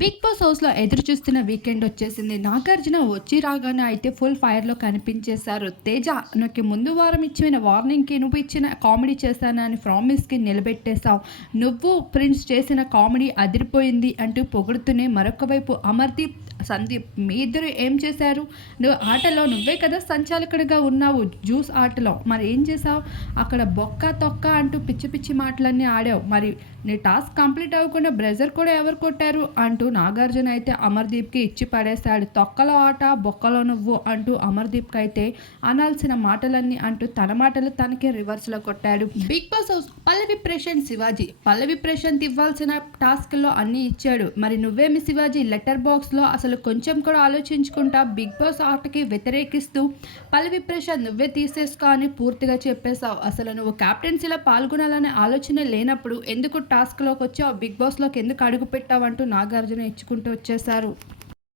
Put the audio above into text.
Big boss హౌస్లో ఎదురు చూస్తున్న వీకెండ్ వచ్చేసింది. నాగార్జున వచ్చి రాగానే అయితే ఫుల్ ఫైర్లో కనిపించేశారు. తేజ నాకు ముందు వారం ఇచ్చిన వార్నింగ్కి నువ్వు ఇచ్చిన కామెడీ చేశానని ప్రామిస్కి నిలబెట్టేశావు. నువ్వు ప్రిన్స్ చేసిన కామెడీ అదిరిపోయింది అంటూ పొగుడుతూనే మరొక వైపు అమర్దీప్ సందీప్ మీ ఇద్దరు ఏం చేశారు? నువ్వు ఆటలో నువ్వే కదా సంచాలకుడిగా ఉన్నావు జ్యూస్ ఆటలో. మరి ఏం చేసావు అక్కడ బొక్క తొక్క అంటూ పిచ్చి పిచ్చి మాటలన్నీ ఆడావు. మరి నీ టాస్క్ కంప్లీట్ అవ్వకుండా బ్రెజర్ కూడా ఎవరు కొట్టారు? అంటూ నాగార్జున అయితే అమర్దీప్కి ఇచ్చి పడేశాడు. తొక్కలో ఆట బొక్కలో నువ్వు అంటూ అమర్దీప్కి అయితే అనాల్సిన మాటలన్నీ అంటూ తన మాటలు తనకే రివర్స్లో కొట్టాడు. Big Boss house Pallavi Prashanth Shivaji. Pallavi Prashanth ఇవ్వాల్సిన టాస్క్లో అన్నీ ఇచ్చాడు. మరి నువ్వేమి శివాజీ? లెటర్ బాక్స్లో అసలు కొంచెం కూడా ఆలోచించుకుంటా బిగ్ బాస్ ఆటకి వ్యతిరేకిస్తూ పల్లవి ప్రశాంత్ నువ్వే తీసేసుకో అని పూర్తిగా చెప్పేశావు. అసలు నువ్వు క్యాప్టెన్సీలో పాల్గొనాలనే ఆలోచన లేనప్పుడు ఎందుకు టాస్క్లోకి వచ్చావు బిగ్ బాస్లోకి ఎందుకు అడుగు పెట్టావంటూ నాగార్జున మల్లికార్జున ఇచ్చుకుంటూ వచ్చేశారు.